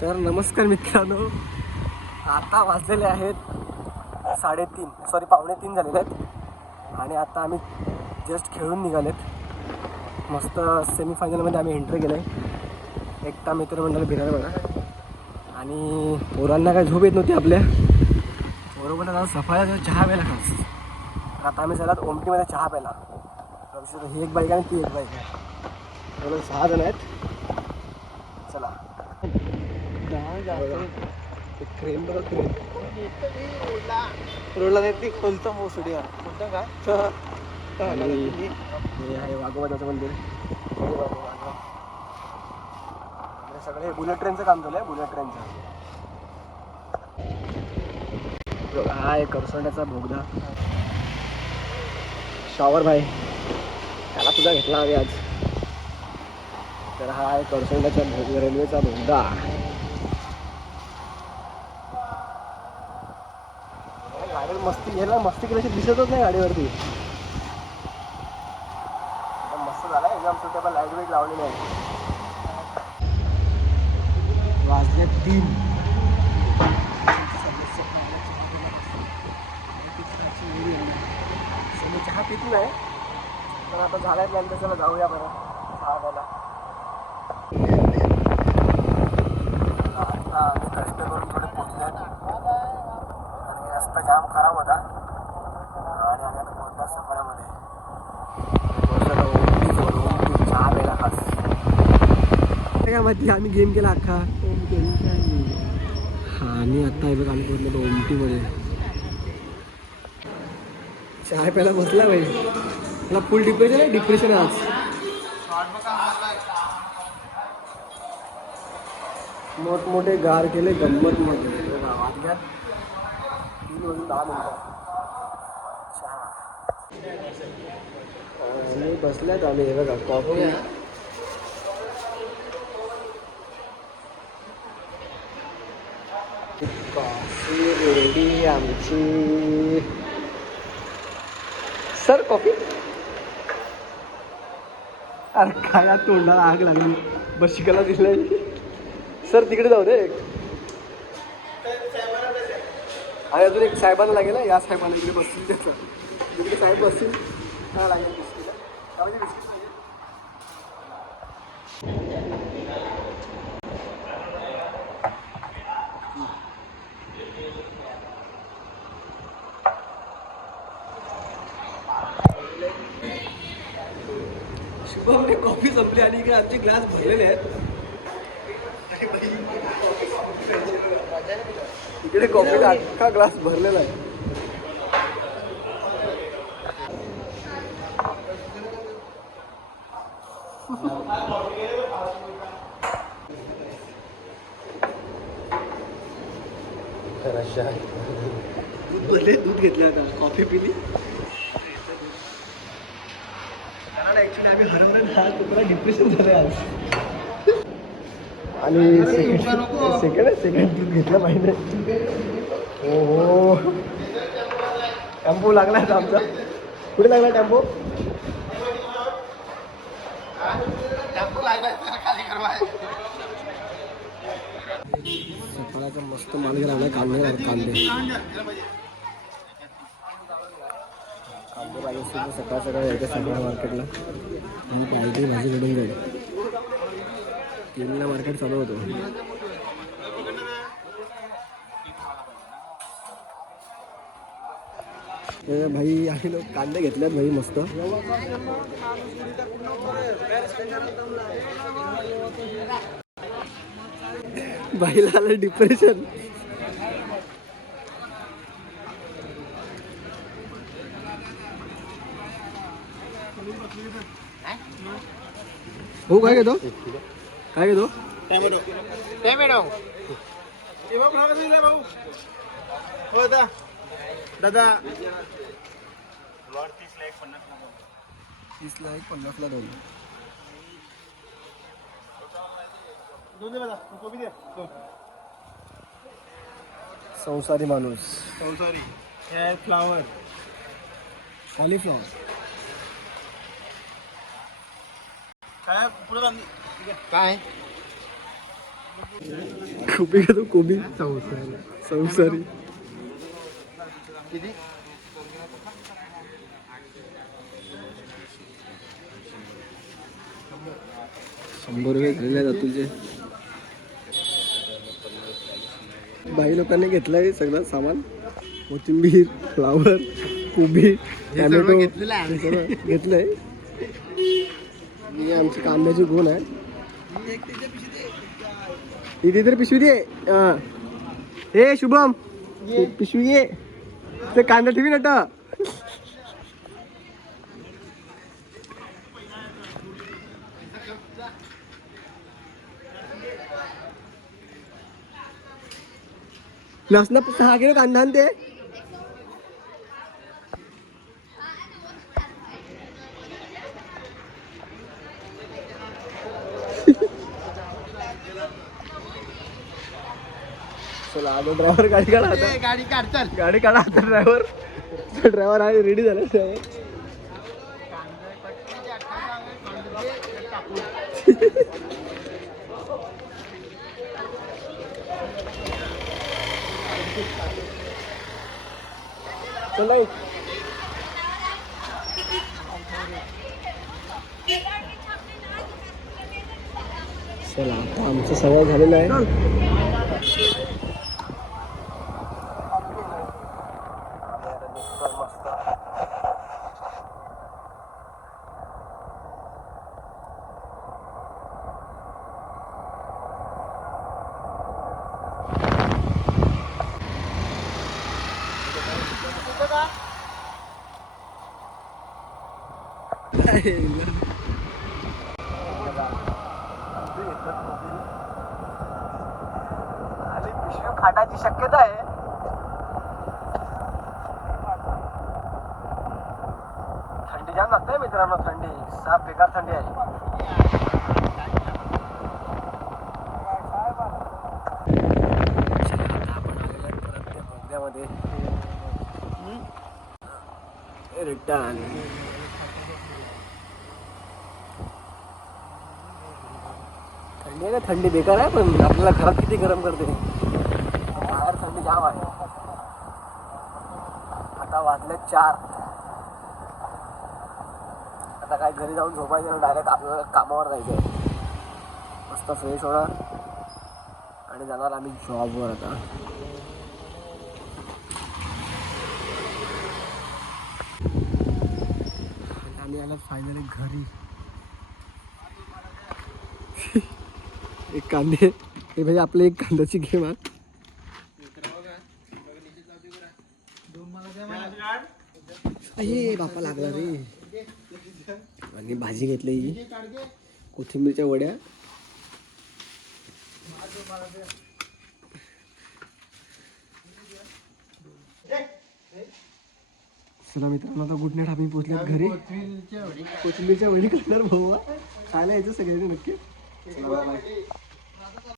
तर नमस्कार मित्रांनो, आता वाजलेले आहेत 3:30 पावणे 3 झालेले आहेत आणि आता आम्ही जस्ट खेळून निघालेत. मस्त सेमीफायनलमध्ये आम्ही एंट्री केलं आहे. एकटा मित्रमंडळ फिरायला बघा आणि पोरांना काय झोप येत नव्हती आपल्या बरोबर. आता सफाळ्याचा चहा प्यायला खास. तर आता आम्ही सगळ्यात ओमटीमध्ये चहा प्यायला. ही एक बाईक आणि ती एक बाईक आहे, बरोबर 6 जण आहेत. चला क्रेन बघा, क्रेन रोडला नाही ती खोलतो मोसडी कोणतं काय हे आहे वाघोबाचं मंदिर. सगळे बुलेट ट्रेनचं काम झालं आहे. बुलेट ट्रेनचं हा आहे करसोंड्याचा बोगदा. शॉवर भाई त्याला सुद्धा घेतला आम्ही आज. तर हा आहे करसोंड्याचा रेल्वेचा बोगदा. गाडीवर मस्ती घ्यायला मस्ती केल्याशी दिसतच नाही गाडीवरती. मस्त झाला एकदम सुटेबल. लाईट वेट लावलेली आहे. वाजले 3. चहा पित नाही पण आता झालाय प्लॅन तर चला जाऊया बरं चहा प्यायला. आता आम्ही कष्ट करून थोडे पोचले आणि रस्ता जाम खराब होता आणि आम्ही आता पोचलो सफरामध्ये. चहा प्यायला खास काय माहिती आम्ही गेम केला अख्खा. हा आणि आता आहे बघ आम्ही पोचलो ओमटीमध्ये. चहा प्यायला बसला भाई. मला फुल डिप्रेशन आहे. डिप्रेशन आहे आज. मोठमोठे गार केले गंमत मध्ये. वाजल्यात 3:10 चहा आणि बसल्यात आम्ही. हे बघा कॉफी. कॉफी रेडी आमची. Sir coffee. अरे काय तोंडाला आग लागली. बशिकाला दिसलंय. सर तिकडे जाऊ दे. आणि अजून एक साहेबांना लागेल. या साहेबांना इकडे बसतील. त्याचं तिकडे साहेब बसतील. हा लागेल बिस्किट. त्यामध्ये बिस्किट नाही. शुभमने कॉफी संपली आणि इकडे आमचे ग्लास भरलेले आहेत. इकडे कॉफीचा अख्खा ग्लास भरलेला आहे. दूध भरले. दूध घेतलं आता. कॉफी पिली. ऍक्च्युली आम्ही हरवलं ना. तुला डिप्रेशन झालं आज. आणि सेकंड दूध घेतलं पाहिजे. हो टेम्पो लागला आहे आमचा. कुठे लागला टेम्पो. सकाळचा मस्त माल गेला. कांदे पाहिजे सकाळ सकाळ यायचं सगळ्या मार्केटला. आणि पाहिजे भाजी भेटून जाईल. 3ला मार्केट चालू होतो. भाई आम्ही लोक कांदे घेतल्यात भाई मस्त. भाईला आलं डिप्रेशन. हो काय घेतो. काय घेतो. दादा 30ला 1, 50ला 2. संसारी माणूस. संसारी फ्लावर. कॉलीफ्लॉवर. काय पुढे काय कोबी का तो कोबी संसारी 100 रुपये झालेले आहेत अतुलचे. बाई लोकांनी घेतलंय सगळं सामान. कोथिंबीर, फ्लावर, कोबी, टॅमॅटो घेतलंय. ही आमची कांद्याची गोण आहे. इथे तर पिशवी दे. हे शुभम पिशवी ये. ते कांदा ठेवी नटा. लसणा 6 किलो कांदा आणते. चला आता ड्रायव्हर गाडी काढा. आता गाडी काढ. चल गाडी काढा आता. ड्रायव्हर आहे रेडी झाला. चला चला आता आमचं सगळं झालेलं आहे. आणि पिशवी फाटायची शक्यता आहे. थंडी जाम लागते मित्रांनो. थंडी साफ बेकार थंडी आहे. बोगद्यामध्ये रिटर्न. थंडी आहे ना. थंडी बेकार आहे पण आपल्याला घरात किती गरम करते. बाहेर थंडी जाम आहे. आता वाजले 4. आता काय घरी जाऊन झोपायचं डायरेक्ट आपल्याला कामावर जायचं आहे. मस्त फ्रेश होणार आणि जाणार आम्ही जॉबवर. आता आम्ही आलो फायनली घरी. एक कांदे हे म्हणजे आपले एक कांद्याची गेम आहे. अरे बापा लागला रे. आणि भाजी घेतली कोथिंबीरच्या वड्या. चला मित्रांनो आता गुड नाईट. आम्ही पोहोचल्यात घरी. कोथिंबीरच्या वडी करणार भाऊ. खायला यायचं सगळ्यांनी नक्की. चला बाय.